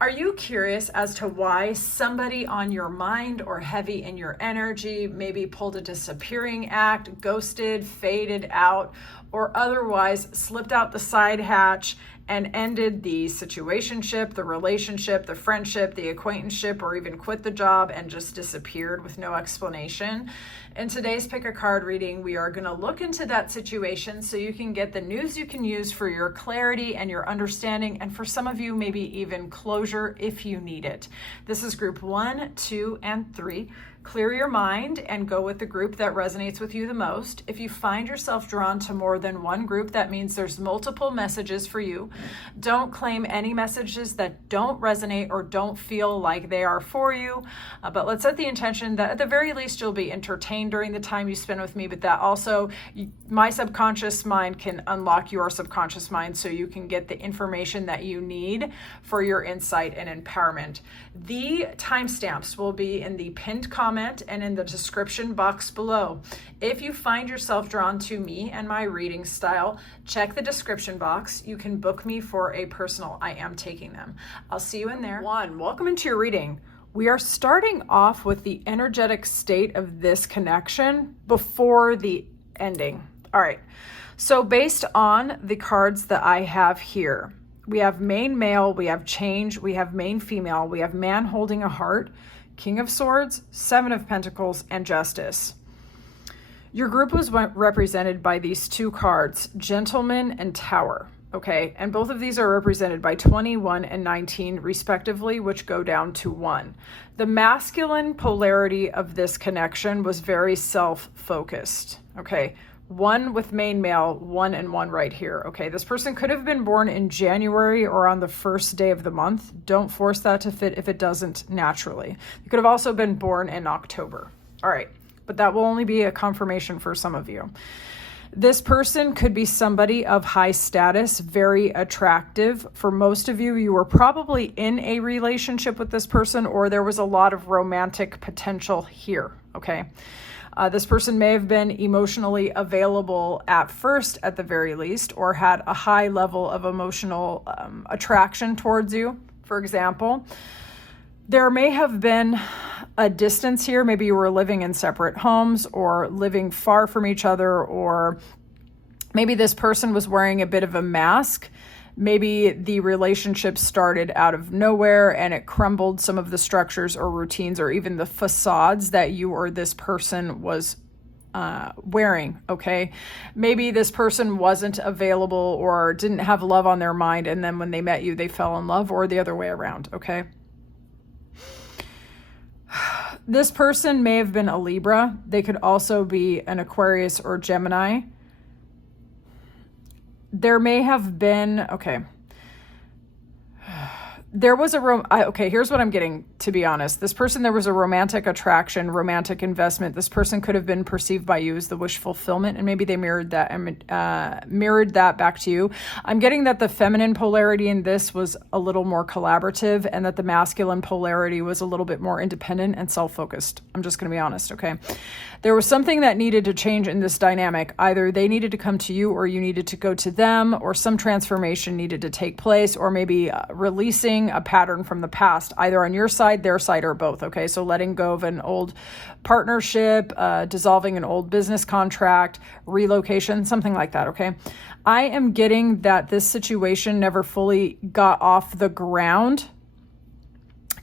Are you curious as to why somebody on your mind or heavy in your energy maybe pulled a disappearing act, ghosted, faded out, or otherwise slipped out the side hatch and ended the situationship, the relationship, the friendship, the acquaintanceship, or even quit the job and just disappeared with no explanation? In today's Pick a Card reading, we are going to look into that situation so you can get the news you can use for your clarity and your understanding, and for some of you, maybe even closure if you need it. This is group 1, 2, and 3. Clear your mind and go with the group that resonates with you the most. If you find yourself drawn to more than one group, that means there's multiple messages for you. Don't claim any messages that don't resonate or don't feel like they are for you. But let's set the intention that at the very least you'll be entertained during the time you spend with me, but that also my subconscious mind can unlock your subconscious mind so you can get the information that you need for your insight and empowerment. The timestamps will be in the pinned comment and in the description box below. If you find yourself drawn to me and my reading style, check the description box. You can book me for a personal. I am taking them. I'll see you in there. 1, welcome into your reading. We are starting off with the energetic state of this connection before the ending. All right. So based on the cards that I have here, we have main male, we have change, we have main female, we have man holding a heart, King of Swords, 7 of Pentacles, and Justice. Your group was represented by these 2 cards, Gentleman and Tower, okay? And both of these are represented by 21 and 19 respectively, which go down to 1. The masculine polarity of this connection was very self-focused, okay? 1 with main male, 1 and 1 right here. Okay, this person could have been born in January or on the first day of the month. Don't force that to fit if it doesn't naturally. You could have also been born in October. All right, but that will only be a confirmation for some of you. This person could be somebody of high status, very attractive. For most of you, you were probably in a relationship with this person, or there was a lot of romantic potential here, okay? This person may have been emotionally available at first, at the very least, or had a high level of emotional attraction towards you, for example. There may have been a distance here. Maybe you were living in separate homes or living far from each other, or maybe this person was wearing a bit of a mask. Maybe the relationship started out of nowhere and it crumbled some of the structures or routines or even the facades that you or this person was wearing, okay? Maybe this person wasn't available or didn't have love on their mind, and then when they met you, they fell in love, or the other way around, okay? This person may have been a Libra. They could also be an Aquarius or Gemini. There may have been, okay. There was okay, here's what I'm getting, to be honest. This person, there was a romantic attraction, romantic investment. This person could have been perceived by you as the wish fulfillment, and maybe they mirrored that back to you. I'm getting that the feminine polarity in this was a little more collaborative, and that the masculine polarity was a little bit more independent and self-focused. I'm just going to be honest, okay? There was something that needed to change in this dynamic. Either they needed to come to you, or you needed to go to them, or some transformation needed to take place, or maybe releasing a pattern from the past, either on your side, their side, or both, okay? So letting go of an old partnership, dissolving an old business contract, relocation, something like that, okay? I am getting that this situation never fully got off the ground,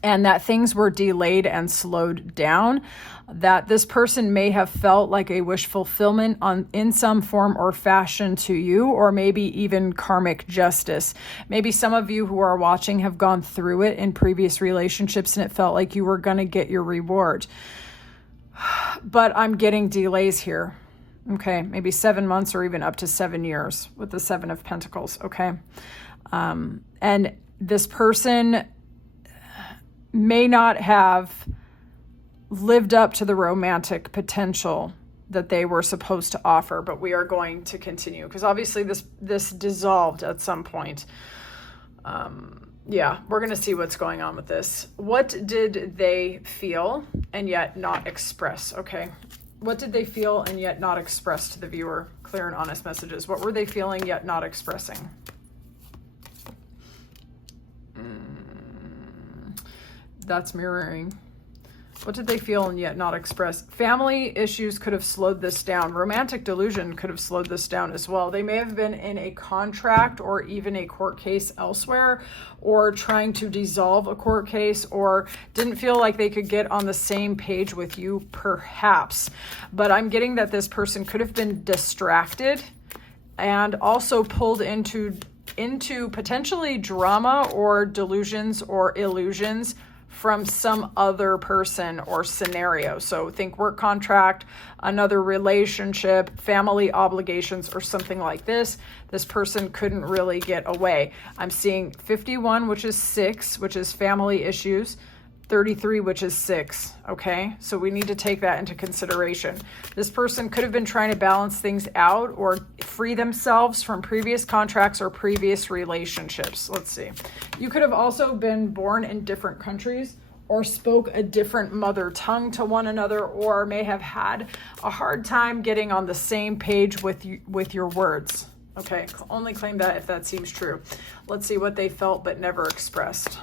and that things were delayed and slowed down, that this person may have felt like a wish fulfillment in some form or fashion to you, or maybe even karmic justice. Maybe some of you who are watching have gone through it in previous relationships and it felt like you were going to get your reward. But I'm getting delays here. Okay, maybe 7 months or even up to 7 years with the 7 of Pentacles, okay? And this person may not have lived up to the romantic potential that they were supposed to offer, but we are going to continue because obviously this dissolved at some point. Yeah, we're going to see what's going on with this. What did they feel and yet not express? Okay. What did they feel and yet not express to the viewer? Clear and honest messages. What were they feeling yet not expressing? That's mirroring. What did they feel and yet not express? Family issues could have slowed this down. Romantic delusion could have slowed this down as well. They may have been in a contract or even a court case elsewhere, or trying to dissolve a court case, or didn't feel like they could get on the same page with you, perhaps. But I'm getting that this person could have been distracted and also pulled into potentially drama or delusions or illusions from some other person or scenario. So think work contract, another relationship, family obligations, or something like this. This person couldn't really get away. I'm seeing 51, which is 6, which is family issues. 33, which is 6. Okay, so we need to take that into consideration. This person could have been trying to balance things out or free themselves from previous contracts or previous relationships. Let's see. You could have also been born in different countries or spoke a different mother tongue to one another, or may have had a hard time getting on the same page with your words. Okay, only claim that if that seems true. Let's see what they felt but never expressed.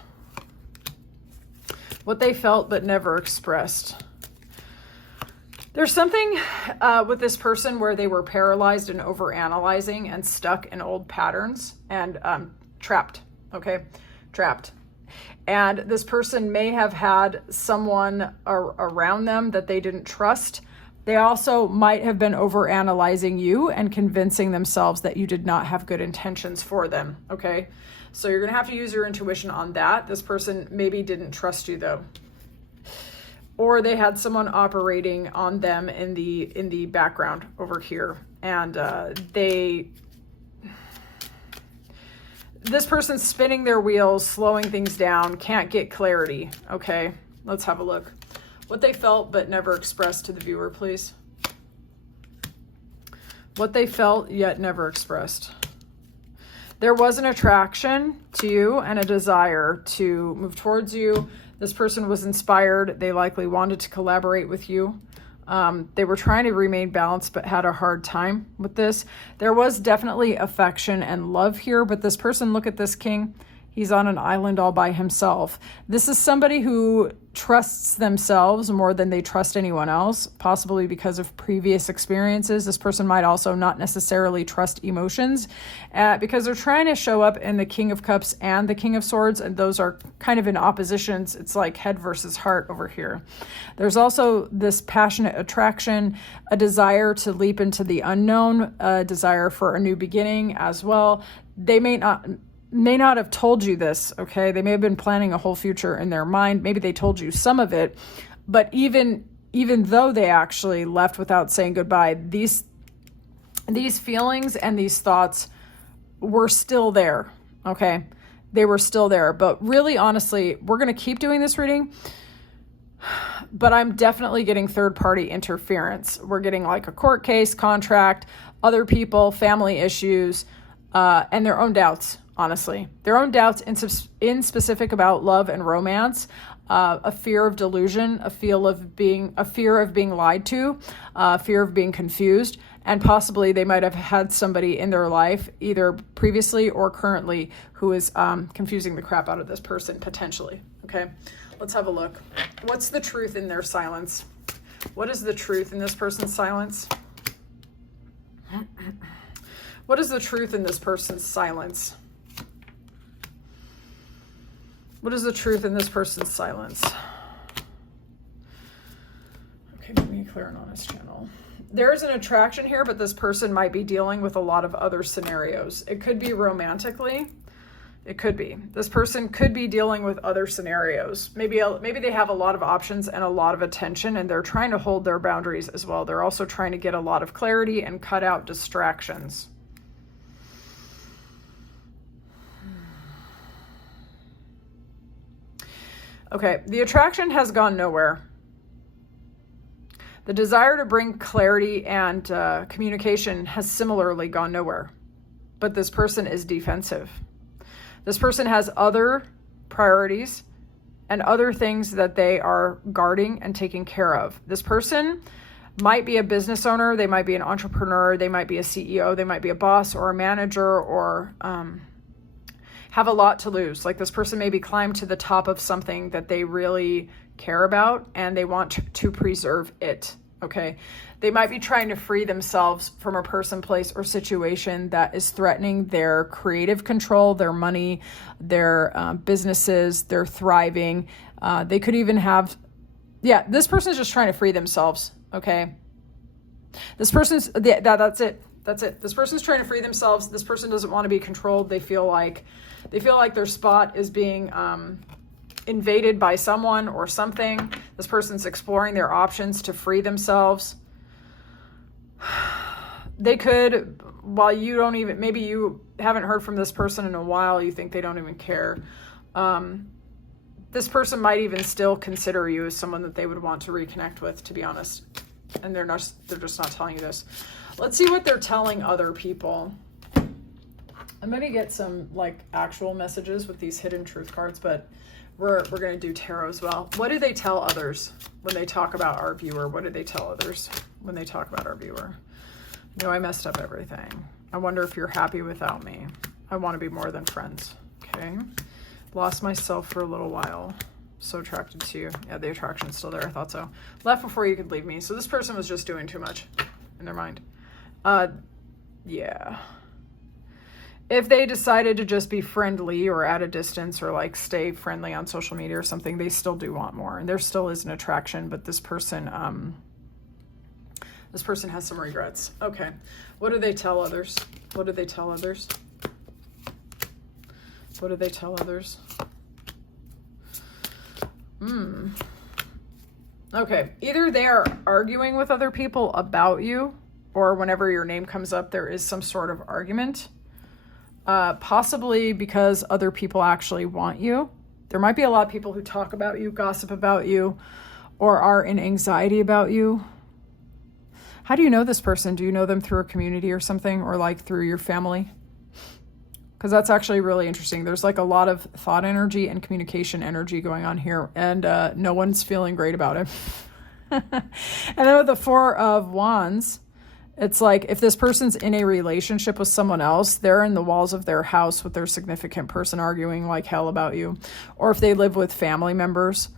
What they felt but never expressed. There's something with this person where they were paralyzed and overanalyzing and stuck in old patterns and trapped, okay? Trapped. And this person may have had someone around them that they didn't trust. They also might have been overanalyzing you and convincing themselves that you did not have good intentions for them, okay? So you're going to have to use your intuition on that. This person maybe didn't trust you though. Or they had someone operating on them in the background over here. And this person's spinning their wheels, slowing things down, can't get clarity. Okay, let's have a look. What they felt but never expressed to the viewer, please. What they felt yet never expressed. There was an attraction to you and a desire to move towards you. This person was inspired. They likely wanted to collaborate with you. They were trying to remain balanced but had a hard time with this. There was definitely affection and love here, but this person, look at this king. He's on an island all by himself. This is somebody who trusts themselves more than they trust anyone else, possibly because of previous experiences. This person might also not necessarily trust emotions because they're trying to show up in the King of Cups and the King of Swords, and those are kind of in oppositions. It's like head versus heart over here. There's also this passionate attraction, a desire to leap into the unknown, a desire for a new beginning as well. They may not have told you this, okay? They may have been planning a whole future in their mind. Maybe they told you some of it, but even though they actually left without saying goodbye, these feelings and these thoughts were still there, okay? They were still there, but really, honestly, we're going to keep doing this reading, but I'm definitely getting third-party interference. We're getting like a court case, contract, other people, family issues, and their own doubts. Honestly, their own doubts in specific about love and romance, a fear of delusion, a fear of being lied to, fear of being confused, and possibly they might have had somebody in their life, either previously or currently, who is confusing the crap out of this person, potentially. Okay, let's have a look. What's the truth in their silence? What is the truth in this person's silence? What is the truth in this person's silence? What is the truth in this person's silence? Okay, give me a clear and honest channel. There is an attraction here, but this person might be dealing with a lot of other scenarios. It could be romantically. It could be. This person could be dealing with other scenarios. Maybe they have a lot of options and a lot of attention, and they're trying to hold their boundaries as well. They're also trying to get a lot of clarity and cut out distractions. Okay, the attraction has gone nowhere. The desire to bring clarity and communication has similarly gone nowhere. But this person is defensive. This person has other priorities and other things that they are guarding and taking care of. This person might be a business owner. They might be an entrepreneur. They might be a CEO. They might be a boss or a manager, or have a lot to lose. Like this person maybe climbed to the top of something that they really care about and they want to preserve it. Okay. They might be trying to free themselves from a person, place, or situation that is threatening their creative control, their money, their businesses, their thriving. They could even have, this person is just trying to free themselves. Okay. This person's, that's it. That's it. This person's trying to free themselves. This person doesn't want to be controlled. They feel like their spot is being invaded by someone or something. This person's exploring their options to free themselves. They could, while you don't even, maybe you haven't heard from this person in a while, you think they don't even care. This person might even still consider you as someone that they would want to reconnect with, to be honest. And they're just not telling you this. Let's see what they're telling other people. I'm going to get some like actual messages with these hidden truth cards, but we're going to do tarot as well. What do they tell others when they talk about our viewer? What do they tell others when they talk about our viewer? No, I messed up everything. I wonder if you're happy without me. I want to be more than friends. Okay. Lost myself for a little while. So attracted to you. Yeah, the attraction's still there. I thought so. Left before you could leave me. So this person was just doing too much in their mind. Yeah. If they decided to just be friendly or at a distance or like stay friendly on social media or something, they still do want more. And there still is an attraction, but this person has some regrets. Okay. What do they tell others? What do they tell others? What do they tell others? Okay. Either they are arguing with other people about you, or whenever your name comes up, there is some sort of argument. Possibly because other people actually want you. There might be a lot of people who talk about you, gossip about you, or are in anxiety about you. How do you know this person? Do you know them through a community or something, or like through your family? Because that's actually really interesting. There's like a lot of thought energy and communication energy going on here, and no one's feeling great about it. And then with the Four of Wands, it's like if this person's in a relationship with someone else, they're in the walls of their house with their significant person arguing like hell about you. Or if they live with family members,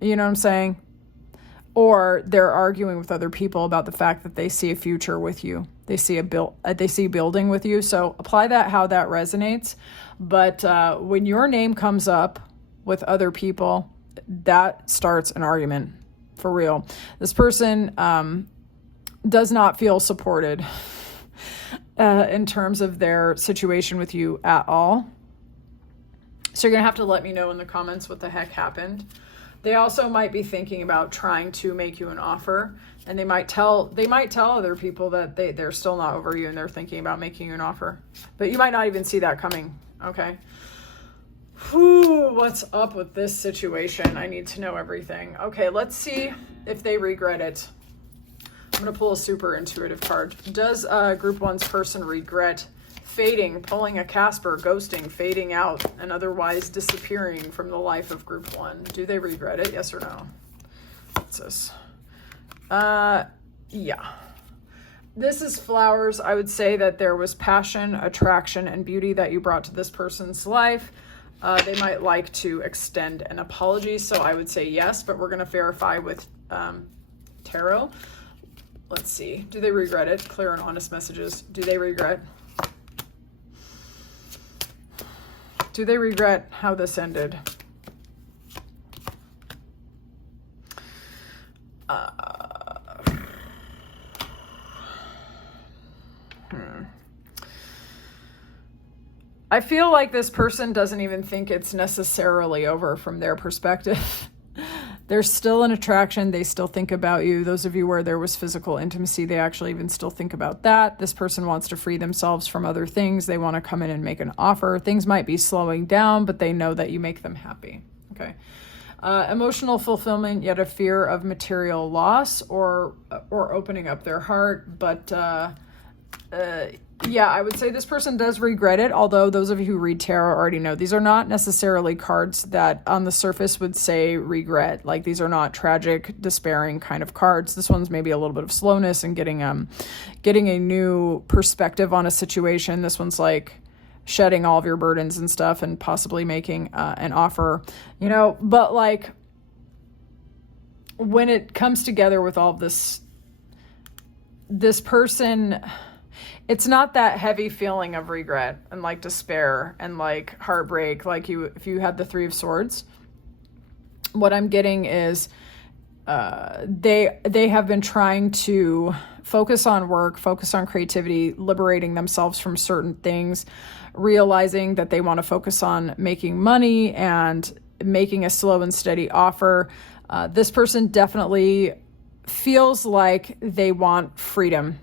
you know what I'm saying? Or they're arguing with other people about the fact that they see a future with you. They see building with you. So apply that how that resonates. But when your name comes up with other people, that starts an argument for real. This person does not feel supported in terms of their situation with you at all. So you're going to have to let me know in the comments what the heck happened. They also might be thinking about trying to make you an offer, and they might tell other people that they're still not over you and they're thinking about making you an offer. But you might not even see that coming. Okay. Whew, what's up with this situation? I need to know everything. Okay, let's see if they regret it. I'm going to pull a super intuitive card. Does group one's person regret fading, pulling a Casper, ghosting, fading out, and otherwise disappearing from the life of group one? Do they regret it? Yes or no? What's this? Yeah. This is flowers. I would say that there was passion, attraction, and beauty that you brought to this person's life. They might like to extend an apology, so I would say yes, but we're going to verify with tarot. Let's see. Do they regret it? Clear and honest messages. Do they regret? Do they regret how this ended? I feel like this person doesn't even think it's necessarily over from their perspective. There's still an attraction. They still think about you. Those of you where there was physical intimacy, they actually even still think about that. This person wants to free themselves from other things. They want to come in and make an offer. Things might be slowing down, but they know that you make them happy. Okay. Emotional fulfillment, yet a fear of material loss or opening up their heart. But yeah, I would say this person does regret it, although those of you who read tarot already know these are not necessarily cards that on the surface would say regret. Like these are not tragic, despairing kind of cards. This one's maybe a little bit of slowness and getting a new perspective on a situation. This one's like shedding all of your burdens and stuff and possibly making an offer, you know, but like when it comes together with all of this person, it's not that heavy feeling of regret and like despair and like heartbreak. Like if you had the Three of Swords, what I'm getting is they have been trying to focus on work, focus on creativity, liberating themselves from certain things, realizing that they want to focus on making money and making a slow and steady offer. This person definitely feels like they want freedom.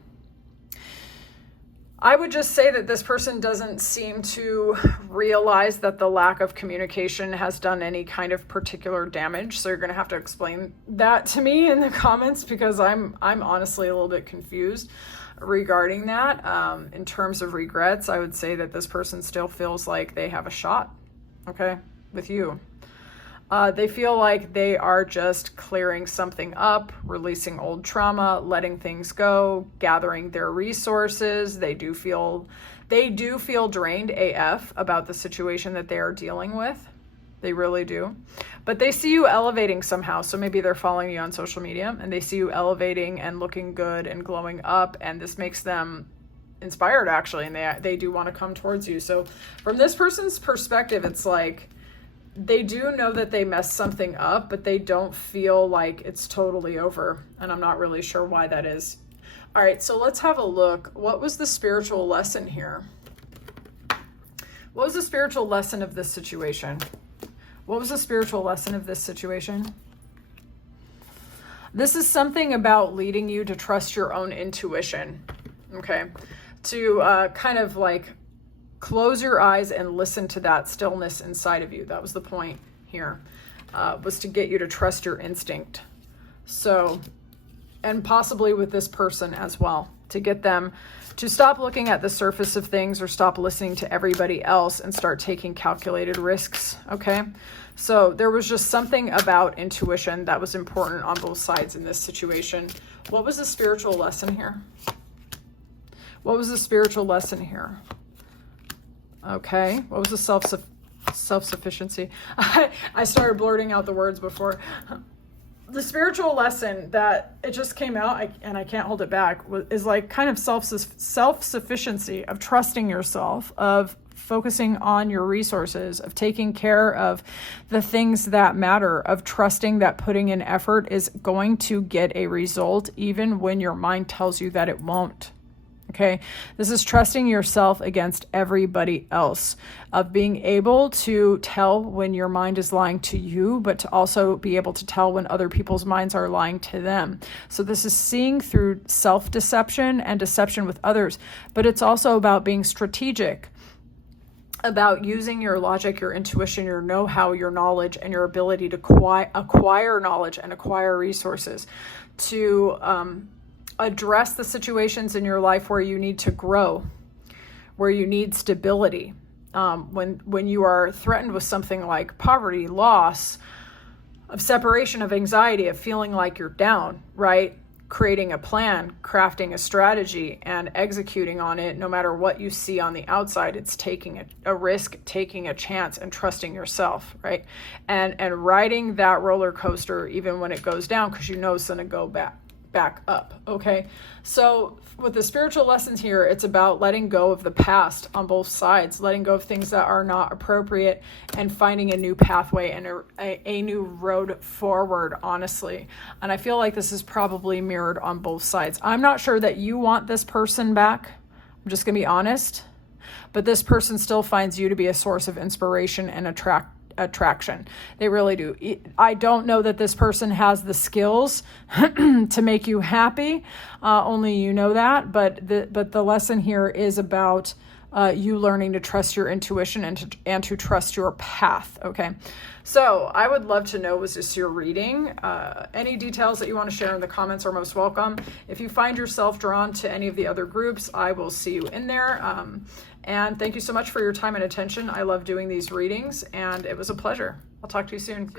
I would just say that this person doesn't seem to realize that the lack of communication has done any kind of particular damage. So you're going to have to explain that to me in the comments, because I'm honestly a little bit confused regarding that. In terms of regrets, I would say that this person still feels like they have a shot, okay, with you. They feel like they are just clearing something up, releasing old trauma, letting things go, gathering their resources. They do feel drained AF about the situation that they are dealing with. They really do. But they see you elevating somehow. So maybe they're following you on social media and they see you elevating and looking good and glowing up, and this makes them inspired actually, and they do want to come towards you. So from this person's perspective, it's like they do know that they messed something up, but they don't feel like it's totally over. And I'm not really sure why that is. All right, so let's have a look. What was the spiritual lesson here? What was the spiritual lesson of this situation? What was the spiritual lesson of this situation? This is something about leading you to trust your own intuition, okay? To kind of like close your eyes and listen to that stillness inside of you. That was the point here, was to get you to trust your instinct. So, and possibly with this person as well, to get them to stop looking at the surface of things or stop listening to everybody else and start taking calculated risks, okay? So there was just something about intuition that was important on both sides in this situation. What was the spiritual lesson here? What was the spiritual lesson here? Okay, what was the self-sufficiency? I started blurting out the words before. The spiritual lesson that it just came out, and I can't hold it back, is like kind of self-sufficiency, of trusting yourself, of focusing on your resources, of taking care of the things that matter, of trusting that putting in effort is going to get a result even when your mind tells you that it won't. Okay, this is trusting yourself against everybody else, of being able to tell when your mind is lying to you, but to also be able to tell when other people's minds are lying to them. So this is seeing through self-deception and deception with others, but it's also about being strategic, about using your logic, your intuition, your know-how, your knowledge, and your ability to acquire knowledge and acquire resources to address the situations in your life where you need to grow, where you need stability. When you are threatened with something like poverty, loss, of separation, of anxiety, of feeling like you're down, right? Creating a plan, crafting a strategy, and executing on it, no matter what you see on the outside, it's taking a risk, taking a chance, and trusting yourself, right? And riding that roller coaster even when it goes down, because you know it's going to go back up, okay? So with the spiritual lessons here, it's about letting go of the past on both sides, letting go of things that are not appropriate, and finding a new pathway and a new road forward, honestly. And I feel like this is probably mirrored on both sides. I'm not sure that you want this person back. I'm just gonna be honest, but this person still finds you to be a source of inspiration and attraction. They really do. I don't know that this person has the skills to make you happy. Only you know that. But the lesson here is about you learning to trust your intuition and to trust your path. Okay. So I would love to know, was this your reading? Any details that you want to share in the comments are most welcome. If you find yourself drawn to any of the other groups, I will see you in there. And thank you so much for your time and attention. I love doing these readings, and it was a pleasure. I'll talk to you soon.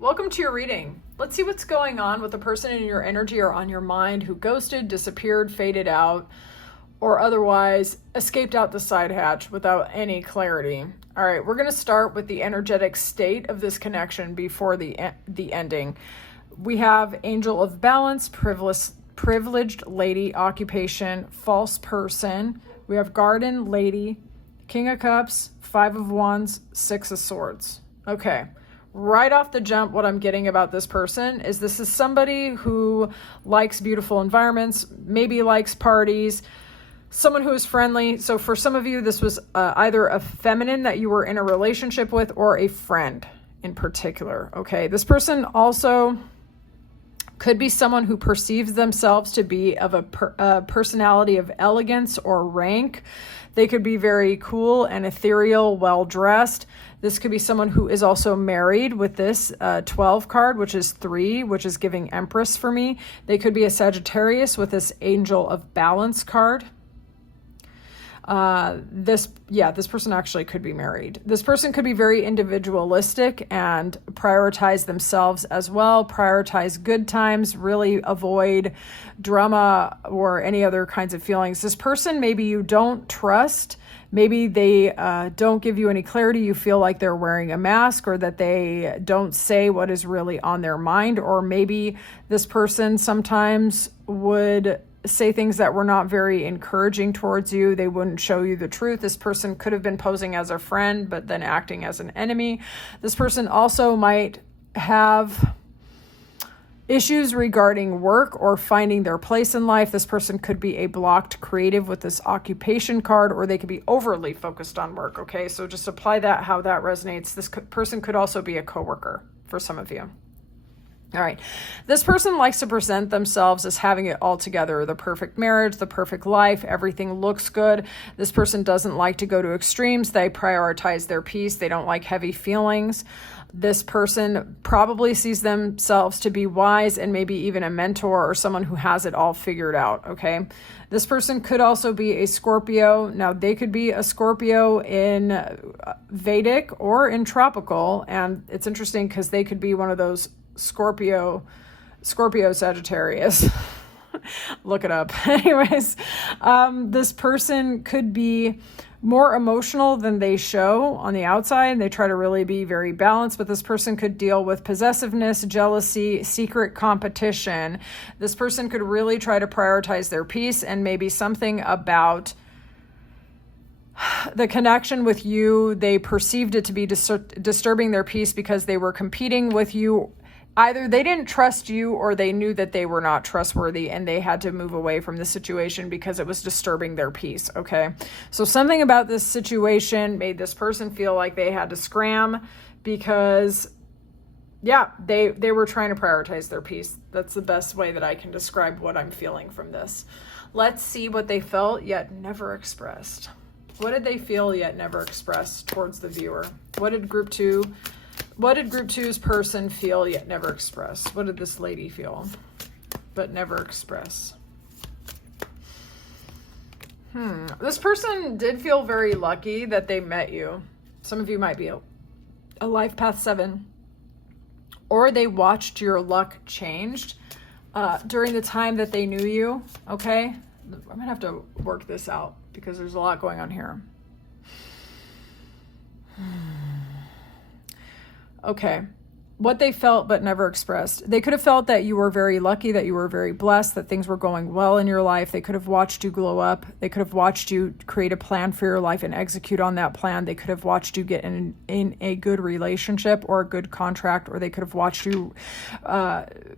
Welcome to your reading. Let's see what's going on with the person in your energy or on your mind who ghosted, disappeared, faded out, or otherwise escaped out the side hatch without any clarity. All right, we're going to start with the energetic state of this connection before the ending. We have Angel of Balance, privileged lady, occupation, false person. We have Garden Lady, King of Cups, Five of Wands, Six of Swords. Okay. Right off the jump, what I'm getting about this person is this is somebody who likes beautiful environments, maybe likes parties, someone who is friendly. So for some of you, this was either a feminine that you were in a relationship with or a friend in particular. Okay. This person also could be someone who perceives themselves to be of a personality of elegance or rank. They could be very cool and ethereal, well-dressed. This could be someone who is also married with this 12 card, which is 3, which is giving Empress for me. They could be a Sagittarius with this Angel of Balance card. This person actually could be married. This person could be very individualistic and prioritize themselves as well, prioritize good times, really avoid drama or any other kinds of feelings. This person, maybe you don't trust, maybe they don't give you any clarity. You feel like they're wearing a mask or that they don't say what is really on their mind, or maybe this person sometimes would say things that were not very encouraging towards you. They wouldn't show you the truth. This person could have been posing as a friend, but then acting as an enemy. This person also might have issues regarding work or finding their place in life. This person could be a blocked creative with this occupation card, or they could be overly focused on work. Okay, so just apply that how that resonates. This person could also be a coworker for some of you. All right. This person likes to present themselves as having it all together, the perfect marriage, the perfect life, everything looks good. This person doesn't like to go to extremes. They prioritize their peace. They don't like heavy feelings. This person probably sees themselves to be wise and maybe even a mentor or someone who has it all figured out, okay? This person could also be a Scorpio. Now, they could be a Scorpio in Vedic or in tropical, and it's interesting because they could be one of those Scorpio Sagittarius. Look it up. Anyways, this person could be more emotional than they show on the outside. They try to really be very balanced, but this person could deal with possessiveness, jealousy, secret competition. This person could really try to prioritize their peace, and maybe something about the connection with you, they perceived it to be disturbing their peace because they were competing with you. Either they didn't trust you or they knew that they were not trustworthy and they had to move away from the situation because it was disturbing their peace, okay? So something about this situation made this person feel like they had to scram because, yeah, they were trying to prioritize their peace. That's the best way that I can describe what I'm feeling from this. Let's see what they felt yet never expressed. What did they feel yet never expressed towards the viewer? What did Group 2's person feel yet never express? What did this lady feel but never express? This person did feel very lucky that they met you. Some of you might be a life path 7, or they watched your luck changed during the time that they knew you, okay? I'm gonna have to work this out because there's a lot going on here. Okay. What they felt but never expressed. They could have felt that you were very lucky, that you were very blessed, that things were going well in your life. They could have watched you glow up. They could have watched you create a plan for your life and execute on that plan. They could have watched you get in a good relationship or a good contract, or they could have watched you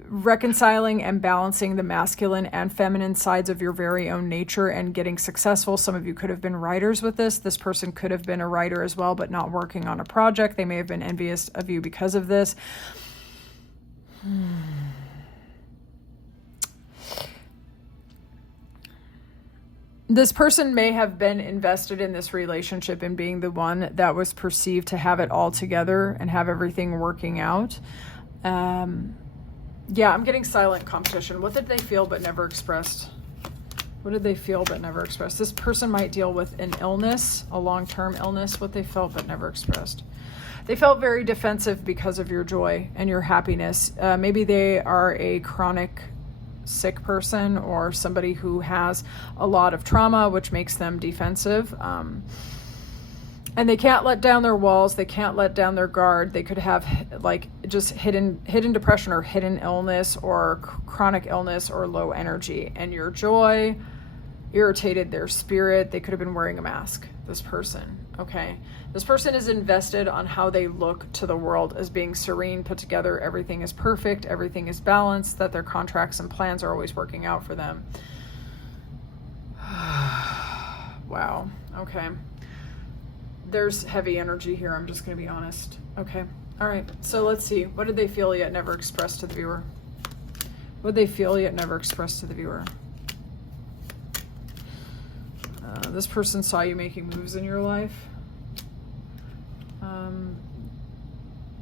reconciling and balancing the masculine and feminine sides of your very own nature and getting successful. Some of you could have been writers with this. This person could have been a writer as well, but not working on a project. They may have been envious of you because of this. This person may have been invested in this relationship and being the one that was perceived to have it all together and have everything working out. Yeah, I'm getting silent competition. What did they feel but never expressed? What did they feel but never expressed? This person might deal with an illness, a long-term illness. What they felt but never expressed. They felt very defensive because of your joy and your happiness. Maybe they are a chronic sick person or somebody who has a lot of trauma, which makes them defensive. And they can't let down their walls. They can't let down their guard. They could have like just hidden depression or hidden illness or chronic illness or low energy. And your joy irritated their spirit. They could have been wearing a mask, this person, okay? This person is invested on how they look to the world as being serene, put together, everything is perfect, everything is balanced, that their contracts and plans are always working out for them. Wow, okay. There's heavy energy here, I'm just going to be honest. Okay, all right, so let's see. What did they feel yet never expressed to the viewer? What did they feel yet never expressed to the viewer? This person saw you making moves in your life.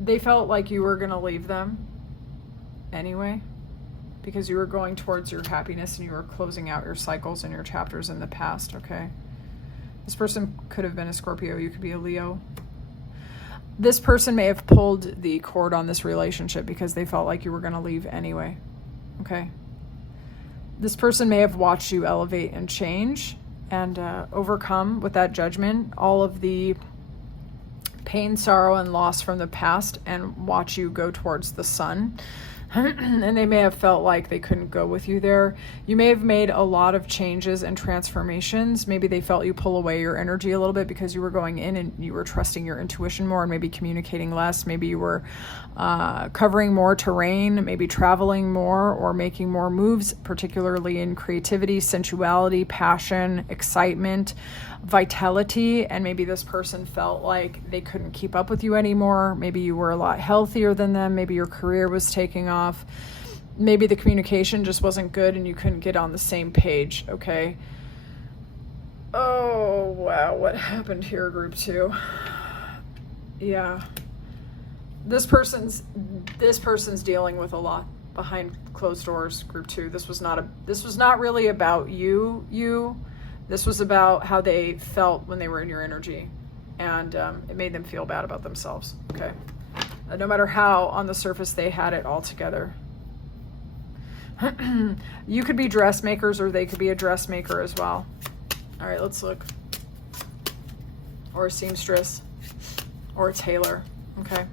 They felt like you were going to leave them anyway, because you were going towards your happiness and you were closing out your cycles and your chapters in the past, okay? This person could have been a Scorpio. You could be a Leo. This person may have pulled the cord on this relationship because they felt like you were going to leave anyway, okay? This person may have watched you elevate and change and overcome with that judgment all of the pain, sorrow, and loss from the past and watch you go towards the sun. And they may have felt like they couldn't go with you there. You may have made a lot of changes and transformations. Maybe they felt you pull away your energy a little bit because you were going in and you were trusting your intuition more and maybe communicating less. Maybe you were covering more terrain, maybe traveling more or making more moves, particularly in creativity, sensuality, passion, excitement, vitality. And maybe this person felt like they couldn't keep up with you anymore. Maybe you were a lot healthier than them. Maybe your career was taking off. Maybe the communication just wasn't good and you couldn't get on the same page, okay? Oh, wow, what happened here, group 2? Yeah. This person's dealing with a lot behind closed doors, group 2. This was not really about you. This was about how they felt when they were in your energy, and it made them feel bad about themselves, okay? No matter how on the surface they had it all together. You could be dressmakers or they could be a dressmaker as well. All right, let's look. Or a seamstress or a tailor, okay?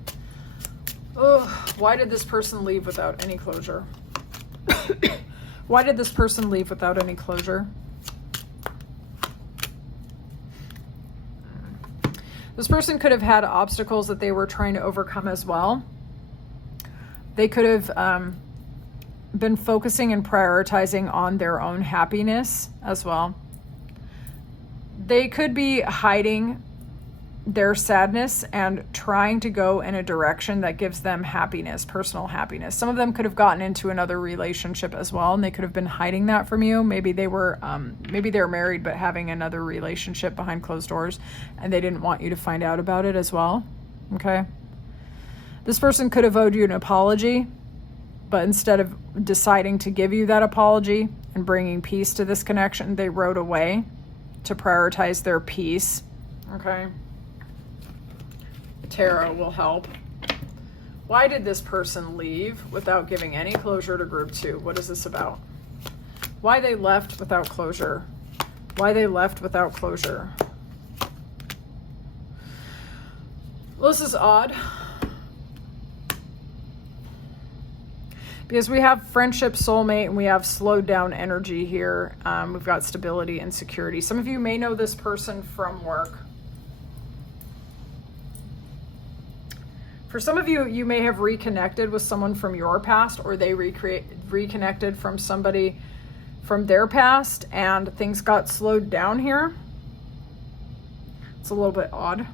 Oh, why did this person leave without any closure? Why did this person leave without any closure? This person could have had obstacles that they were trying to overcome as well. They could have been focusing and prioritizing on their own happiness as well. They could be hiding their sadness and trying to go in a direction that gives them happiness, personal happiness. Some of them could have gotten into another relationship as well, and they could have been hiding that from you. Maybe they were married but having another relationship behind closed doors, and they didn't want you to find out about it as well. Okay. This person could have owed you an apology, but instead of deciding to give you that apology and bringing peace to this connection, they rode away to prioritize their peace. Okay. Tarot will help. Why did this person leave without giving any closure to group 2? What is this about? Why they left without closure? Why they left without closure? Well, this is odd. Because we have friendship, soulmate, and we have slowed down energy here. We've got stability and security. Some of you may know this person from work. For some of you, you may have reconnected with someone from your past, or they reconnected from somebody from their past, and things got slowed down here. It's a little bit odd.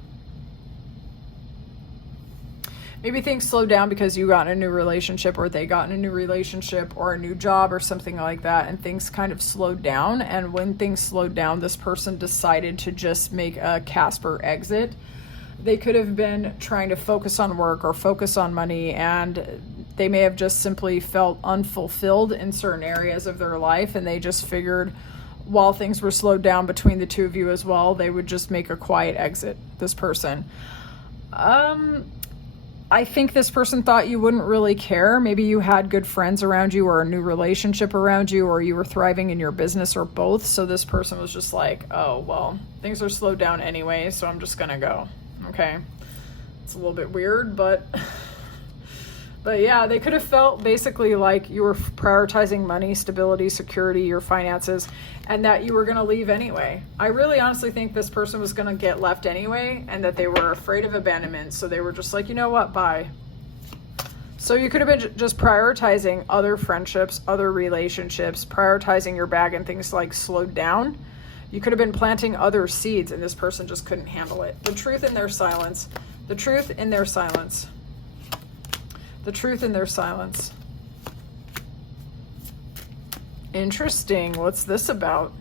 Maybe things slowed down because you got in a new relationship, or they got in a new relationship, or a new job, or something like that, and things kind of slowed down. And when things slowed down, this person decided to just make a Casper exit. They could have been trying to focus on work or focus on money, and they may have just simply felt unfulfilled in certain areas of their life, and they just figured while things were slowed down between the two of you as well, they would just make a quiet exit, this person. I think this person thought you wouldn't really care. Maybe you had good friends around you or a new relationship around you, or you were thriving in your business, or both. So this person was just like, oh, well, things are slowed down anyway, so I'm just going to go. Okay. It's a little bit weird, but yeah, they could have felt basically like you were prioritizing money, stability, security, your finances, and that you were going to leave anyway. I really honestly think this person was going to get left anyway, and that they were afraid of abandonment. So they were just like, you know what, bye. So you could have been just prioritizing other friendships, other relationships, prioritizing your bag, and things like slowed down. You could have been planting other seeds, and this person just couldn't handle it. The truth in their silence. The truth in their silence. The truth in their silence. Interesting. What's this about?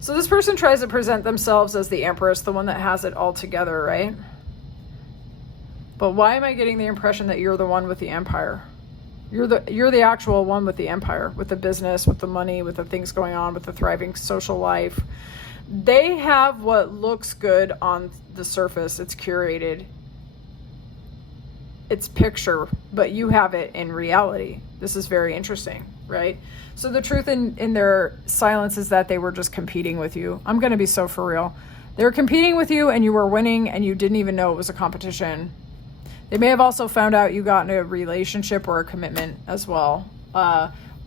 So this person tries to present themselves as the Empress, the one that has it all together, right? But why am I getting the impression that you're the one with the empire? You're the actual one with the empire, with the business, with the money, with the things going on, with the thriving social life. They have what looks good on the surface. It's curated. It's picture, but you have it in reality. This is very interesting, right? So the truth in their silence is that they were just competing with you. I'm going to be so for real. They were competing with you, and you were winning, and you didn't even know it was a competition. They may have also found out you got in a relationship or a commitment as well.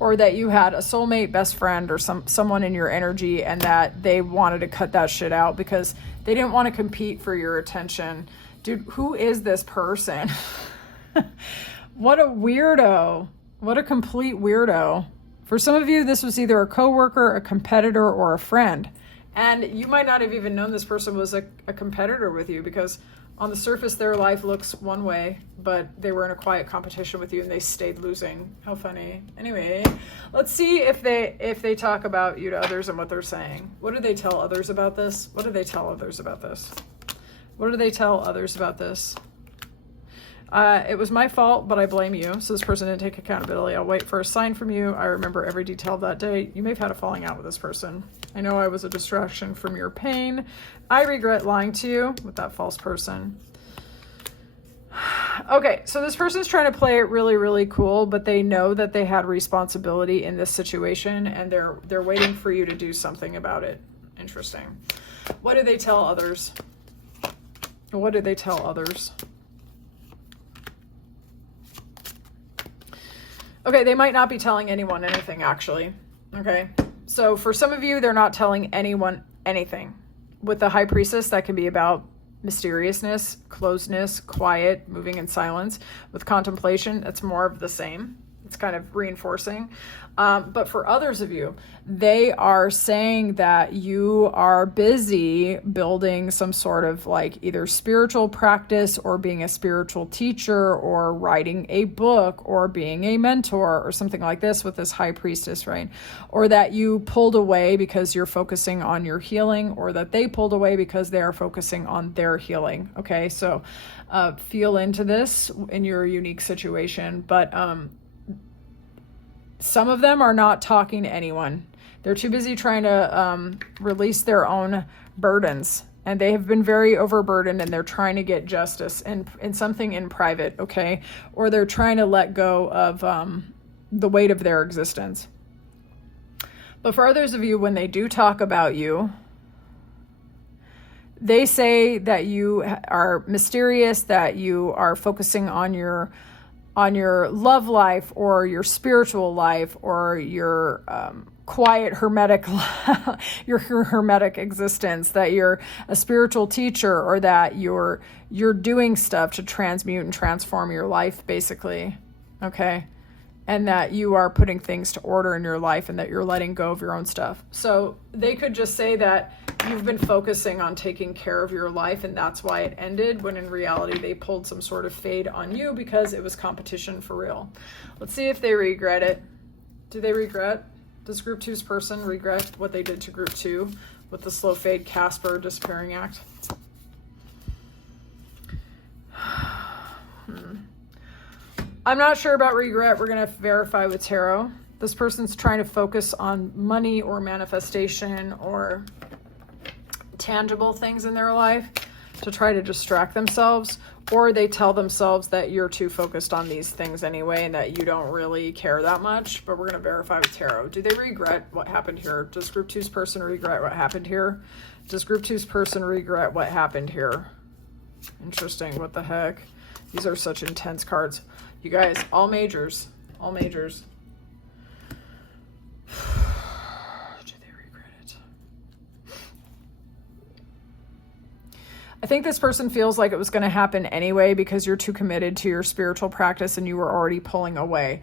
Or that you had a soulmate, best friend, or someone in your energy, and that they wanted to cut that shit out because they didn't want to compete for your attention. Dude, who is this person? What a weirdo. What a complete weirdo. For some of you, this was either a coworker, a competitor, or a friend. And you might not have even known this person was a competitor with you, because on the surface, their life looks one way, but they were in a quiet competition with you and they stayed losing. How funny. Anyway, let's see if they talk about you to others and what they're saying. What do they tell others about this? What do they tell others about this? What do they tell others about this? It was my fault, but I blame you. So this person didn't take accountability. I'll wait for a sign from you. I remember every detail of that day. You may have had a falling out with this person. I know I was a distraction from your pain. I regret lying to you with that false person. Okay, so this person's trying to play it really, really cool, but they know that they had responsibility in this situation, and they're waiting for you to do something about it. Interesting. What do they tell others? What do they tell others? Okay, they might not be telling anyone anything, actually. Okay, so for some of you, they're not telling anyone anything. With the High Priestess, that can be about mysteriousness, closeness, quiet, moving in silence. With contemplation, it's more of the same. It's kind of reinforcing. But for others of you, they are saying that you are busy building some sort of like either spiritual practice, or being a spiritual teacher, or writing a book, or being a mentor, or something like this with this High Priestess, right? Or that you pulled away because you're focusing on your healing, or that they pulled away because they are focusing on their healing. Okay, so feel into this in your unique situation. But some of them are not talking to anyone. They're too busy trying to release their own burdens. And they have been very overburdened, and they're trying to get justice in something in private, okay? Or they're trying to let go of the weight of their existence. But for others of you, when they do talk about you, they say that you are mysterious, that you are focusing on your love life, or your spiritual life, or your quiet hermetic your hermetic existence, that you're a spiritual teacher, or that you're doing stuff to transmute and transform your life, basically. Okay, and that you are putting things to order in your life, and that you're letting go of your own stuff. So they could just say that you've been focusing on taking care of your life, and that's why it ended, when in reality they pulled some sort of fade on you because it was competition for real. Let's see if they regret it. Do they regret? Does Group 2's person regret what they did to Group 2 with the slow fade Casper disappearing act? I'm not sure about regret. We're going to verify with tarot. This person's trying to focus on money or manifestation or tangible things in their life. to try to distract themselves, or they tell themselves that you're too focused on these things anyway and that you don't really care that much. But we're going to verify with tarot. Do they regret what happened here? Does group 2's person regret what happened here? Does group 2's person regret what happened here? Interesting. What the heck? These are such intense cards. You guys, all majors. All majors. Do they regret it? I think this person feels like it was going to happen anyway because you're too committed to your spiritual practice and you were already pulling away.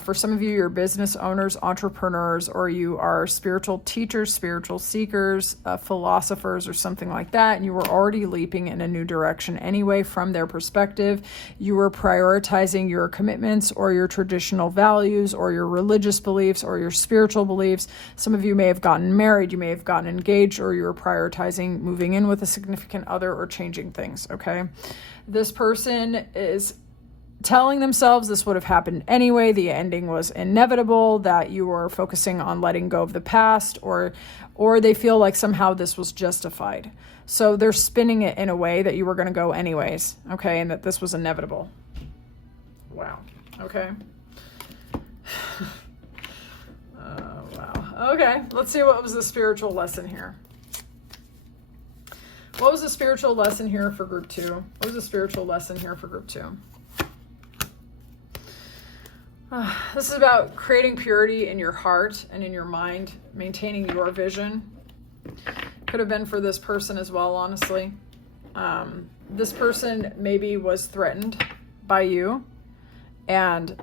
For some of you, you're business owners, entrepreneurs, or you are spiritual teachers, spiritual seekers, philosophers, or something like that. And you were already leaping in a new direction anyway from their perspective. You were prioritizing your commitments or your traditional values or your religious beliefs or your spiritual beliefs. Some of you may have gotten married, you may have gotten engaged, or you were prioritizing moving in with a significant other or changing things, okay? This person is telling themselves this would have happened anyway, the ending was inevitable, that you were focusing on letting go of the past, or they feel like somehow this was justified. So they're spinning it in a way that you were going to go anyways, okay, and that this was inevitable. Wow, okay. Wow. Okay, let's see what was the spiritual lesson here. What was the spiritual lesson here for group 2? What was the spiritual lesson here for group 2? This is about creating purity in your heart and in your mind, maintaining your vision. Could have been for this person as well, honestly. This person maybe was threatened by you and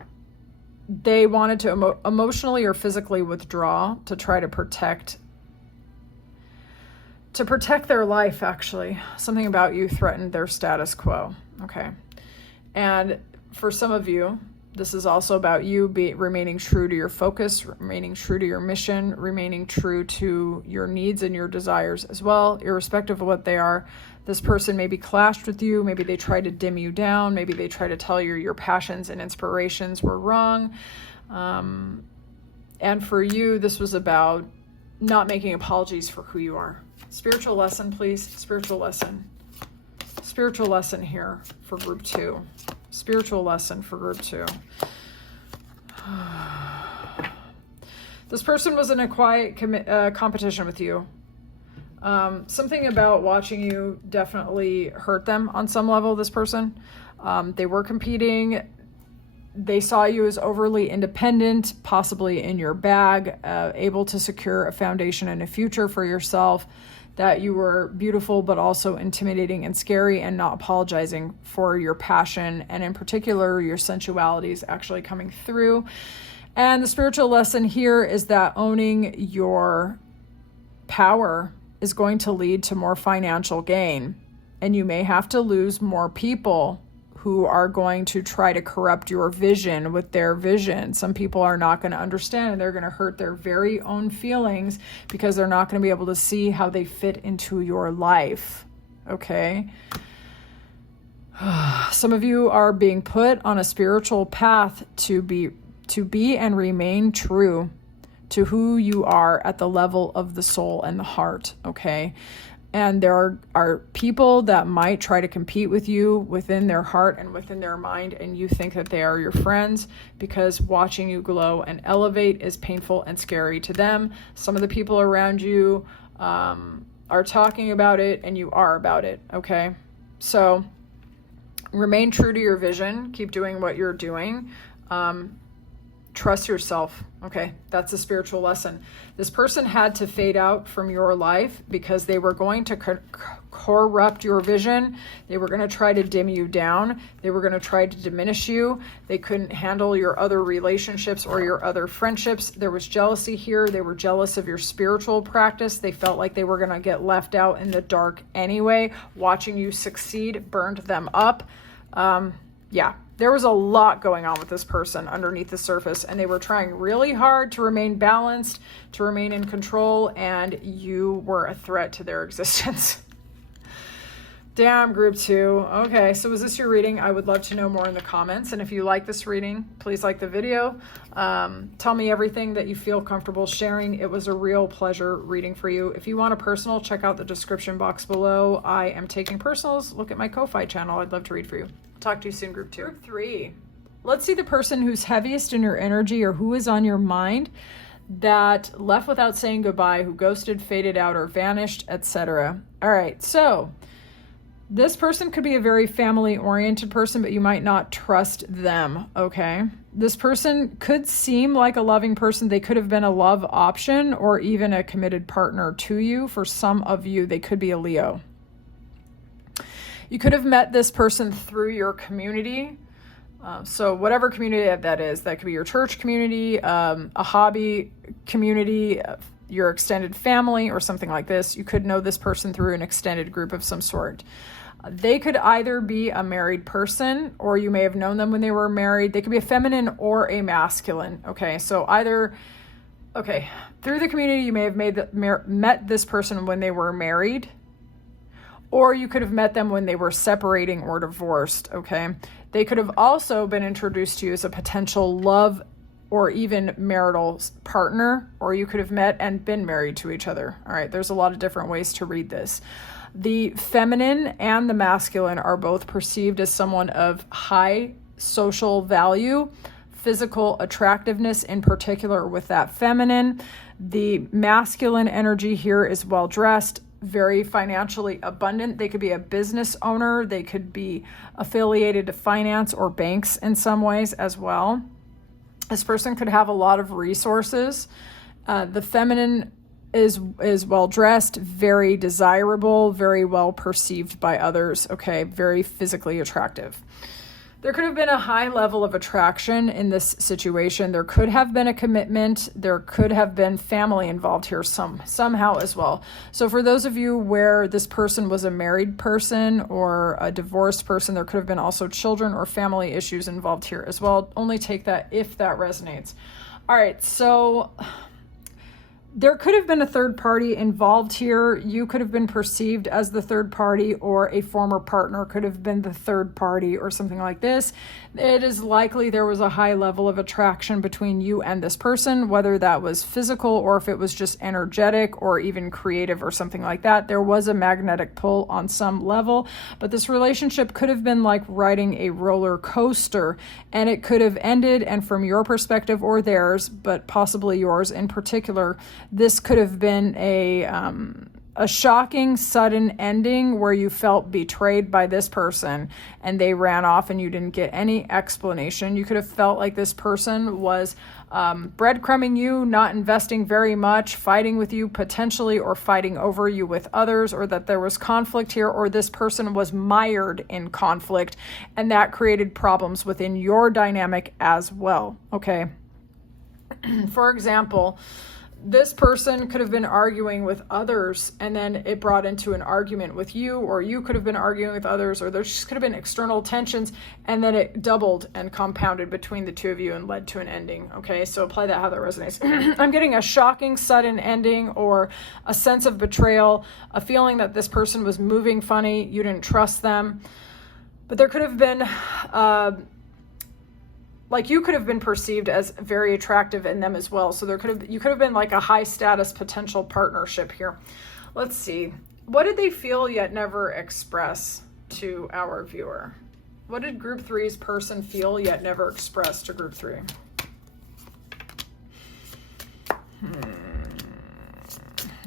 they wanted to emotionally or physically withdraw to try to protect their life, actually. Something about you threatened their status quo. Okay. And for some of you, this is also about you remaining true to your focus, remaining true to your mission, remaining true to your needs and your desires as well, irrespective of what they are. This person maybe clashed with you. Maybe they tried to dim you down. Maybe they tried to tell you your passions and inspirations were wrong. And for you, this was about not making apologies for who you are. Spiritual lesson, please. Spiritual lesson. Spiritual lesson here for group 2. Spiritual lesson for group 2. This person was in a quiet competition with you. Something about watching you definitely hurt them on some level, this person. They were competing. They saw you as overly independent, possibly in your bag, able to secure a foundation and a future for yourself, that you were beautiful but also intimidating and scary, and not apologizing for your passion and in particular your sensuality is actually coming through. And the spiritual lesson here is that owning your power is going to lead to more financial gain, and you may have to lose more people who are going to try to corrupt your vision with their vision. Some people are not going to understand, and they're going to hurt their very own feelings because they're not going to be able to see how they fit into your life. Okay? Some of you are being put on a spiritual path to be and remain true to who you are at the level of the soul and the heart. Okay? And there are people that might try to compete with you within their heart and within their mind, and you think that they are your friends because watching you glow and elevate is painful and scary to them. Some of the people around you are talking about it, and you are about it, okay? So remain true to your vision. Keep doing what you're doing. Trust yourself. Okay, that's a spiritual lesson. This person had to fade out from your life because they were going to corrupt your vision. They were going to try to dim you down. They were going to try to diminish you. They couldn't handle your other relationships or your other friendships. There was jealousy here. They were jealous of your spiritual practice. They felt like they were going to get left out in the dark anyway. Watching you succeed burned them up. Yeah. There was a lot going on with this person underneath the surface, and they were trying really hard to remain balanced, to remain in control, and you were a threat to their existence. Damn, group 2. Okay, so was this your reading? I would love to know more in the comments. And if you like this reading, please like the video. Tell me everything that you feel comfortable sharing. It was a real pleasure reading for you. If you want a personal, check out the description box below. I am taking personals. Look at my Ko-Fi channel. I'd love to read for you. Talk to you soon, group 2. Group 3. Let's see the person who's heaviest in your energy or who is on your mind that left without saying goodbye, who ghosted, faded out, or vanished, etc. All right, so this person could be a very family-oriented person, but you might not trust them, okay? This person could seem like a loving person. They could have been a love option or even a committed partner to you. For some of you, they could be a Leo. You could have met this person through your community. So whatever community that is, that could be your church community, a hobby community, your extended family, or something like this. You could know this person through an extended group of some sort. They could either be a married person, or you may have known them when they were married. They could be a feminine or a masculine. Okay, so either, okay, through the community, you may have met this person when they were married, or you could have met them when they were separating or divorced. Okay, they could have also been introduced to you as a potential love or even marital partner, or you could have met and been married to each other. All right, there's a lot of different ways to read this. The feminine and the masculine are both perceived as someone of high social value, physical attractiveness in particular with that feminine. The masculine energy here is well-dressed, very financially abundant. They could be a business owner. They could be affiliated to finance or banks in some ways as well. This person could have a lot of resources. The feminine is well dressed, very desirable, very well perceived by others. Okay, very physically attractive. There could have been a high level of attraction in this situation. There could have been a commitment. There could have been family involved here somehow as well. So for those of you where this person was a married person or a divorced person, there could have been also children or family issues involved here as well. Only take that if that resonates. All right, so there could have been a third party involved here. You could have been perceived as the third party, or a former partner could have been the third party, or something like this. It is likely there was a high level of attraction between you and this person, whether that was physical or if it was just energetic or even creative or something like that. There was a magnetic pull on some level, but this relationship could have been like riding a roller coaster, and it could have ended, and from your perspective or theirs, but possibly yours in particular, this could have been a shocking, sudden ending where you felt betrayed by this person and they ran off and you didn't get any explanation. You could have felt like this person was breadcrumbing you, not investing very much, fighting with you potentially, or fighting over you with others, or that there was conflict here, or this person was mired in conflict and that created problems within your dynamic as well. Okay. For example, this person could have been arguing with others and then it brought into an argument with you, or you could have been arguing with others, or there just could have been external tensions and then it doubled and compounded between the two of you and led to an ending. Okay, so apply that how that resonates. I'm getting a shocking, sudden ending, or a sense of betrayal, a feeling that this person was moving funny, you didn't trust them. But there could have been like you could have been perceived as very attractive in them as well. So you could have been like a high status potential partnership here. Let's see. What did they feel yet never express to our viewer? What did group 3's person feel yet never express to group 3?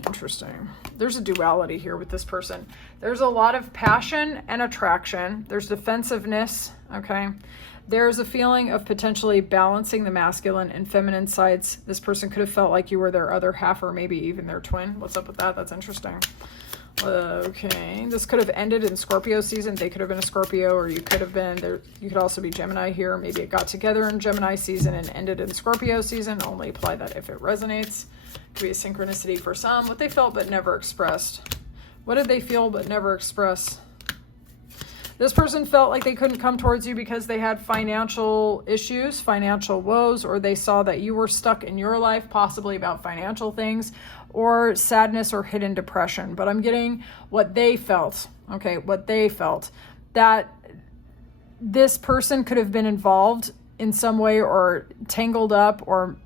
Interesting. There's a duality here with this person. There's a lot of passion and attraction. There's defensiveness, okay? There's a feeling of potentially balancing the masculine and feminine sides. This person could have felt like you were their other half, or maybe even their twin. What's up with that? That's interesting. Okay, this could have ended in Scorpio season. They could have been a Scorpio, or you could have been there. You could also be Gemini here. Maybe it got together in Gemini season and ended in Scorpio season. Only apply that if it resonates. Could be a synchronicity for some. What they felt but never expressed. What did they feel but never express? This person felt like they couldn't come towards you because they had financial issues, financial woes, or they saw that you were stuck in your life, possibly about financial things, or sadness or hidden depression. But I'm getting what they felt, okay, what they felt, that this person could have been involved in some way or tangled up or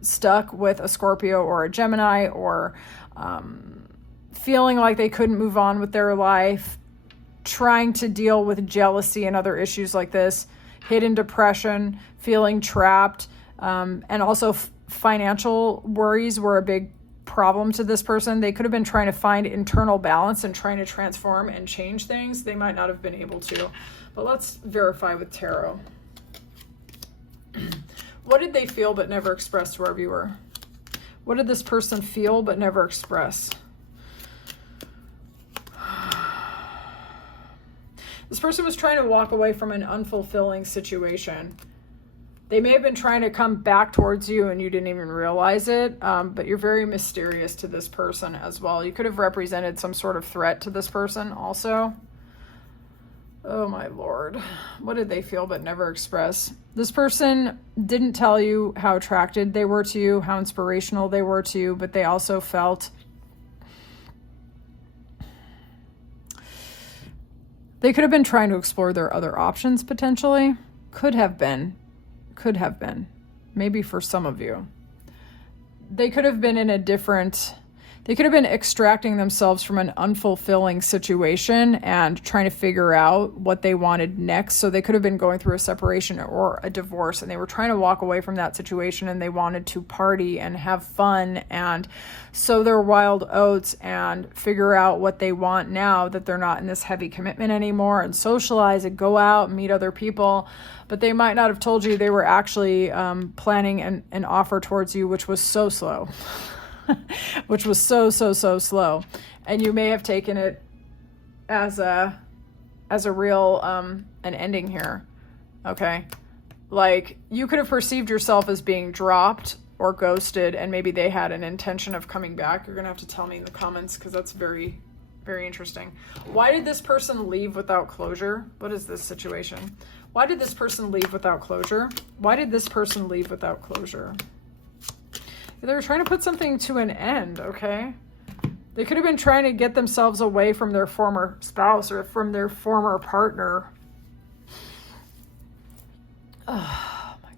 stuck with a Scorpio or a Gemini, or feeling like they couldn't move on with their life, trying to deal with jealousy and other issues like this, hidden depression, feeling trapped, and also financial worries were a big problem to this person. They could have been trying to find internal balance and trying to transform and change things. They might not have been able to, but let's verify with tarot. What did they feel but never express to our viewer? What did this person feel but never express? This person was trying to walk away from an unfulfilling situation. They may have been trying to come back towards you and you didn't even realize it, but you're very mysterious to this person as well. You could have represented some sort of threat to this person also. Oh my Lord. What did they feel but never express? This person didn't tell you how attracted they were to you, how inspirational they were to you, but they also felt they could have been trying to explore their other options potentially. Could have been. Maybe for some of you. They could have been in a different... They could have been extracting themselves from an unfulfilling situation and trying to figure out what they wanted next. So they could have been going through a separation or a divorce, and they were trying to walk away from that situation, and they wanted to party and have fun and sow their wild oats and figure out what they want now that they're not in this heavy commitment anymore, and socialize and go out and meet other people. But they might not have told you they were actually planning an offer towards you, which was so slow. Which was so slow, and you may have taken it as a real an ending here. Okay, like you could have perceived yourself as being dropped or ghosted, and maybe they had an intention of coming back. You're gonna have to tell me in the comments, because that's very, very interesting. Why did this person leave without closure? What is this situation? Why did this person leave without closure? Why did this person leave without closure? They were trying to put something to an end, okay? They could have been trying to get themselves away from their former spouse or from their former partner. Oh, my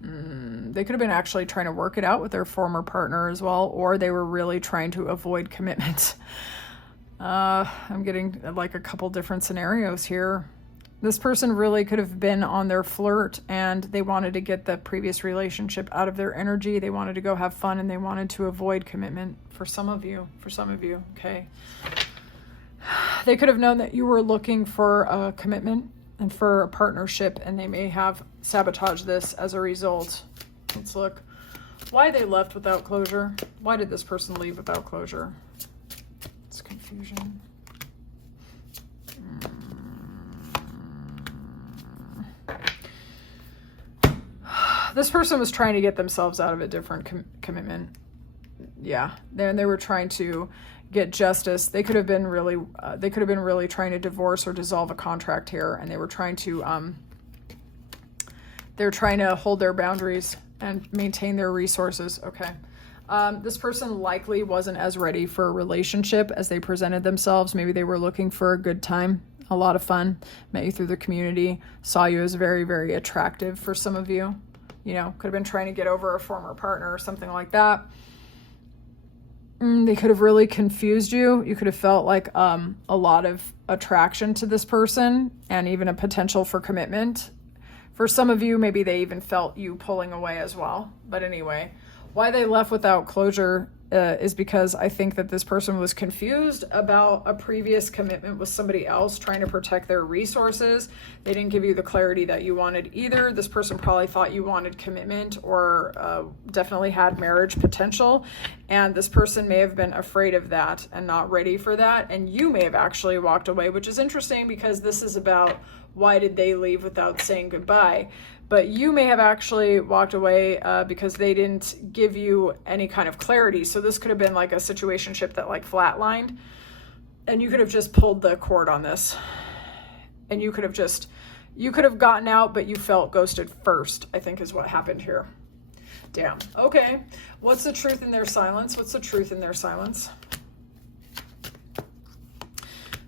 God. They could have been actually trying to work it out with their former partner as well, or they were really trying to avoid commitment. I'm getting like a couple different scenarios here. This person really could have been on their flirt, and they wanted to get the previous relationship out of their energy. They wanted to go have fun, and they wanted to avoid commitment for some of you, okay? They could have known that you were looking for a commitment and for a partnership, and they may have sabotaged this as a result. Let's look. Why they left without closure? Why did this person leave without closure? It's confusion. This person was trying to get themselves out of a different commitment. Yeah, they were trying to get justice. They could have been really trying to divorce or dissolve a contract here, and they were trying to they're trying to hold their boundaries and maintain their resources. Okay. This person likely wasn't as ready for a relationship as they presented themselves. Maybe they were looking for a good time, a lot of fun, met you through the community, saw you as very, very attractive for some of you. You know, could have been trying to get over a former partner or something like that. They could have really confused you. You could have felt like a lot of attraction to this person and even a potential for commitment. For some of you, maybe they even felt you pulling away as well. But anyway, why they left without closure is because I think that this person was confused about a previous commitment with somebody else, trying to protect their resources. They didn't give you the clarity that you wanted either. This person probably thought you wanted commitment or definitely had marriage potential. And this person may have been afraid of that and not ready for that. And you may have actually walked away, which is interesting because this is about why did they leave without saying goodbye. But you may have actually walked away because they didn't give you any kind of clarity. So this could have been like a situationship that like flatlined. And you could have just pulled the cord on this. And you could have gotten out, but you felt ghosted first, I think is what happened here. Damn. Okay. What's the truth in their silence? What's the truth in their silence?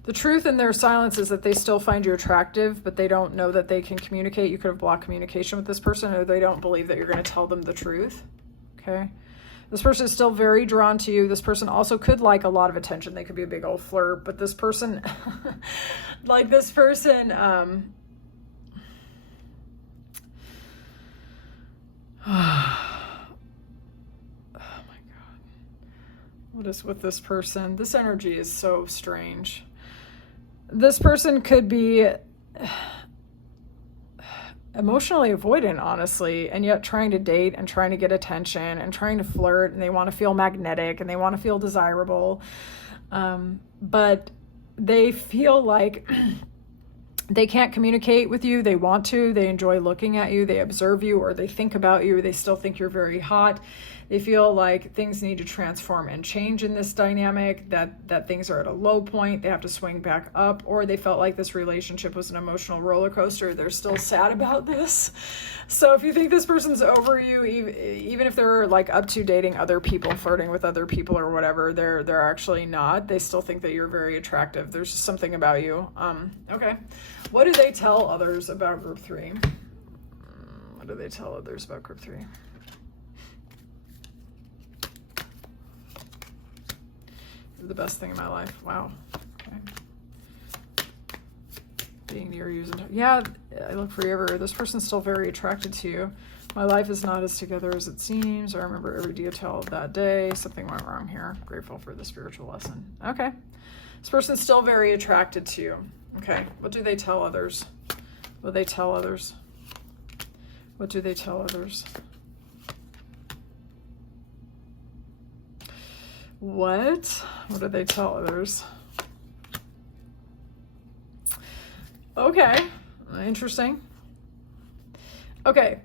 The truth in their silence is that they still find you attractive, but they don't know that they can communicate. You could have blocked communication with this person, or they don't believe that you're going to tell them the truth. Okay. This person is still very drawn to you. This person also could like a lot of attention. They could be a big old flirt, but this person, oh my God. What is with this person? This energy is so strange. This person could be emotionally avoidant, honestly, and yet trying to date and trying to get attention and trying to flirt, and they want to feel magnetic and they want to feel desirable. But they feel like they can't communicate with you. They want to. They enjoy looking at you. They observe you, or they think about you. They still think you're very hot. They feel like things need to transform and change in this dynamic, that things are at a low point. They have to swing back up, or they felt like this relationship was an emotional roller coaster. They're still sad about this. So if you think this person's over you, even if they're like up to dating other people, flirting with other people or whatever, they're actually not. They still think that you're very attractive. There's just something about you. Okay. What do they tell others about group 3? What do they tell others about group 3? The best thing in my life. Wow. Okay. Being near you. Yeah, I look for you everywhere. This person's still very attracted to you. My life is not as together as it seems. I remember every detail of that day. Something went wrong here. Grateful for the spiritual lesson. Okay. This person's still very attracted to you. Okay. What do they tell others? What do they tell others? What do they tell others? What do they tell others? Okay, interesting. Okay,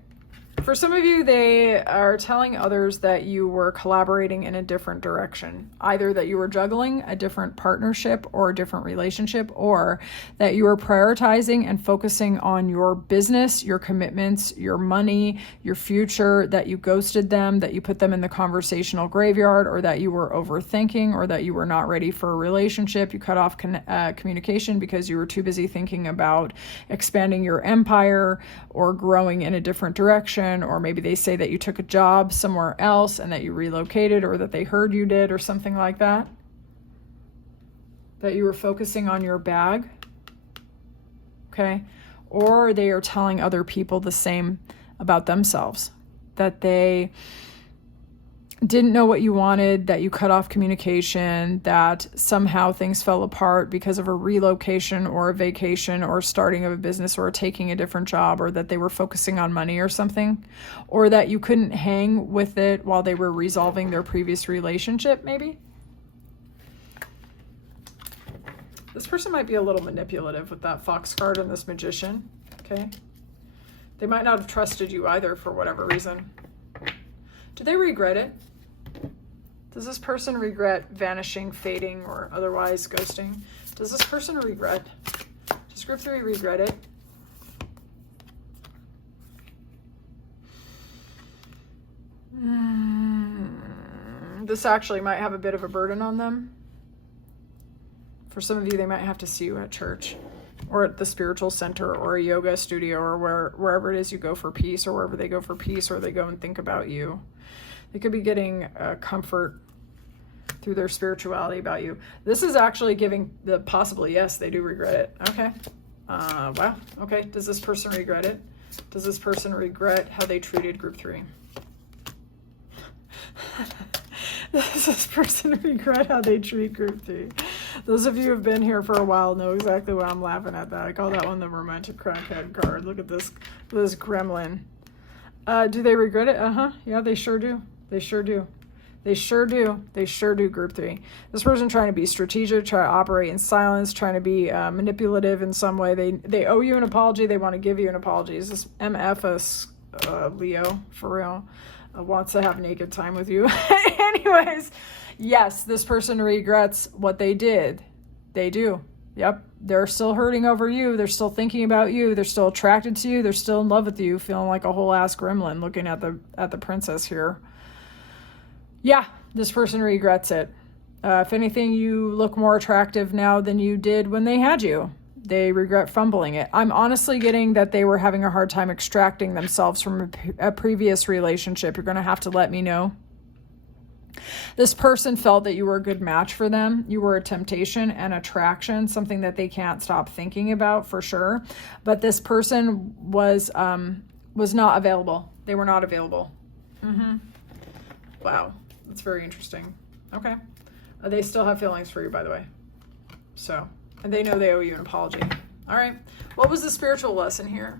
for some of you, they are telling others that you were collaborating in a different direction. Either that you were juggling a different partnership or a different relationship, or that you were prioritizing and focusing on your business, your commitments, your money, your future, that you ghosted them, that you put them in the conversational graveyard, or that you were overthinking, or that you were not ready for a relationship. You cut off communication because you were too busy thinking about expanding your empire or growing in a different direction. Or maybe they say that you took a job somewhere else and that you relocated, or that they heard you did, or something like that. That you were focusing on your bag. Okay. Or they are telling other people the same about themselves, that they didn't know what you wanted, that you cut off communication, that somehow things fell apart because of a relocation or a vacation or starting of a business or taking a different job, or that they were focusing on money or something, or that you couldn't hang with it while they were resolving their previous relationship, maybe. This person might be a little manipulative with that fox card and this magician, okay? They might not have trusted you either for whatever reason. Do they regret it? Does this person regret vanishing, fading, or otherwise ghosting? Does this person regret? Does group 3 regret it? This actually might have a bit of a burden on them. For some of you, they might have to see you at church or at the spiritual center or a yoga studio or wherever it is you go for peace, or wherever they go for peace, or they go and think about you. They could be getting comfort through their spirituality about you. This is actually giving the possibly, yes, they do regret it. Okay. Wow. Okay. Does this person regret it? Does this person regret how they treated group 3? Does this person regret how they treat group 3? Those of you who have been here for a while know exactly why I'm laughing at that. I call that one the romantic crackhead card. Look at this gremlin. Do they regret it? Yeah, they sure do. They sure do. They sure do. They sure do, group 3. This person trying to be strategic, try to operate in silence, trying to be manipulative in some way. They owe you an apology. They want to give you an apology. Is this MF Leo, for real? Wants to have naked time with you. Anyways, yes, this person regrets what they did. They do. Yep. They're still hurting over you. They're still thinking about you. They're still attracted to you. They're still in love with you, feeling like a whole ass gremlin looking at the princess here. Yeah, this person regrets it. If anything, you look more attractive now than you did when they had you. They regret fumbling it. I'm honestly getting that they were having a hard time extracting themselves from a previous relationship. You're going to have to let me know. This person felt that you were a good match for them. You were a temptation and attraction, something that they can't stop thinking about for sure. But this person was not available. They were not available. Wow, that's very interesting. Okay, they still have feelings for you, by the way. So, and they know they owe you an apology. All right, what was the spiritual lesson here?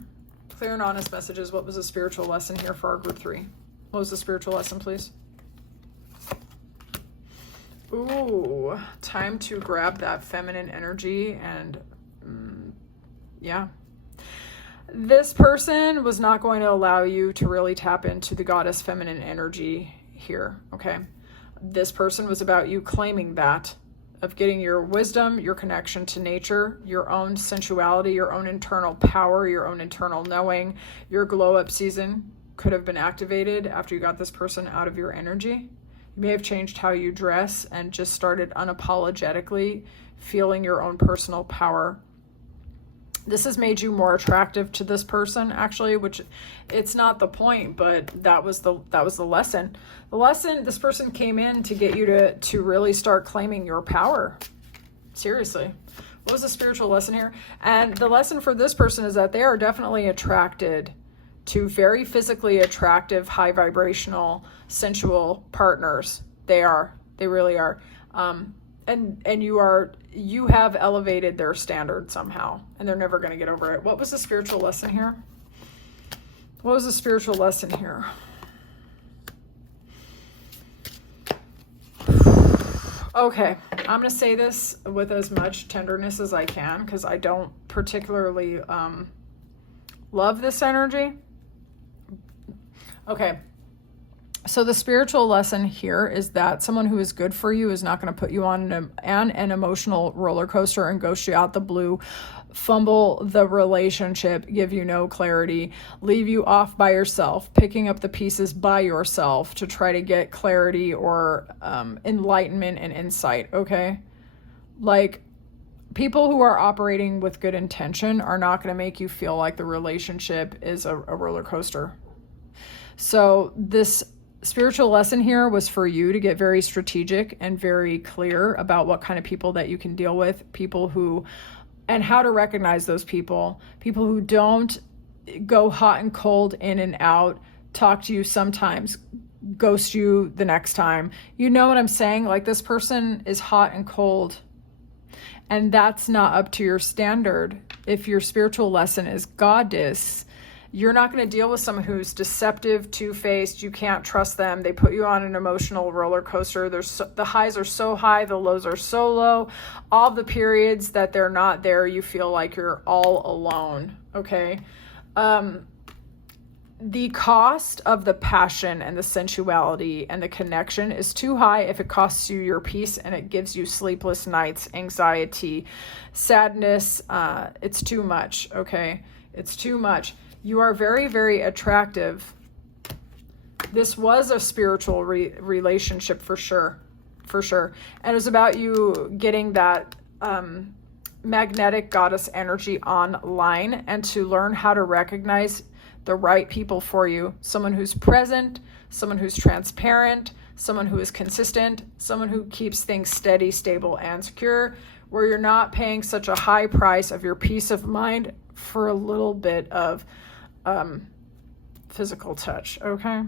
Clear and honest messages. What was the spiritual lesson here for our group 3? What was the spiritual lesson, please? Ooh, time to grab that feminine energy and yeah. This person was not going to allow you to really tap into the goddess feminine energy here, okay? This person was about you claiming that, of getting your wisdom, your connection to nature, your own sensuality, your own internal power, your own internal knowing. Your glow up season could have been activated after you got this person out of your energy. You may have changed how you dress and just started unapologetically feeling your own personal power. This has made you more attractive to this person, actually, which it's not the point, but that was the lesson. The lesson, this person came in to get you to really start claiming your power. Seriously. What was the spiritual lesson here? And the lesson for this person is that they are definitely attracted to very physically attractive, high vibrational, sensual partners. They really are. And you have elevated their standard somehow, and they're never going to get over it. What was the spiritual lesson here? What was the spiritual lesson here? Okay, I'm going to say this with as much tenderness as I can, because I don't particularly love this energy. Okay, so the spiritual lesson here is that someone who is good for you is not going to put you on an emotional roller coaster and ghost you out the blue, fumble the relationship, give you no clarity, leave you off by yourself, picking up the pieces by yourself to try to get clarity or enlightenment and insight, okay? Like, people who are operating with good intention are not going to make you feel like the relationship is a roller coaster. So this spiritual lesson here was for you to get very strategic and very clear about what kind of people that you can deal with, and how to recognize those people who don't go hot and cold in and out, talk to you sometimes, ghost you the next time. You know what I'm saying? Like, this person is hot and cold, and that's not up to your standard. If your spiritual lesson is goddess, you're not going to deal with someone who's deceptive, two-faced. You can't trust them. They put you on an emotional roller coaster. The highs are so high, the lows are so low. All the periods that they're not there, you feel like you're all alone, okay? The cost of the passion and the sensuality and the connection is too high if it costs you your peace and it gives you sleepless nights, anxiety, sadness. It's too much, okay? It's too much. You are very, very attractive. This was a spiritual relationship for sure. And it was about you getting that magnetic goddess energy online and to learn how to recognize the right people for you. Someone who's present, someone who's transparent, someone who is consistent, someone who keeps things steady, stable, and secure, where you're not paying such a high price of your peace of mind for a little bit of physical touch, okay?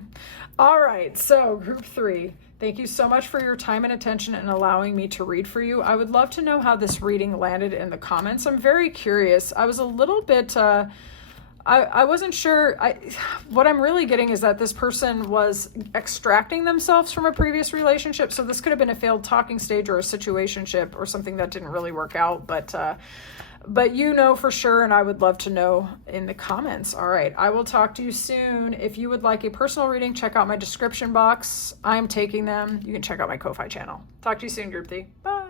All right, so group 3, thank you so much for your time and attention and allowing me to read for you. I would love to know how this reading landed in the comments. I'm very curious. I was a little bit, I wasn't sure. What I'm really getting is that this person was extracting themselves from a previous relationship. So this could have been a failed talking stage or a situationship or something that didn't really work out. But you know for sure, and I would love to know in the comments. All right, I will talk to you soon. If you would like a personal reading, check out my description box. I'm taking them. You can check out my Ko-Fi channel. Talk to you soon, Group 3. Bye.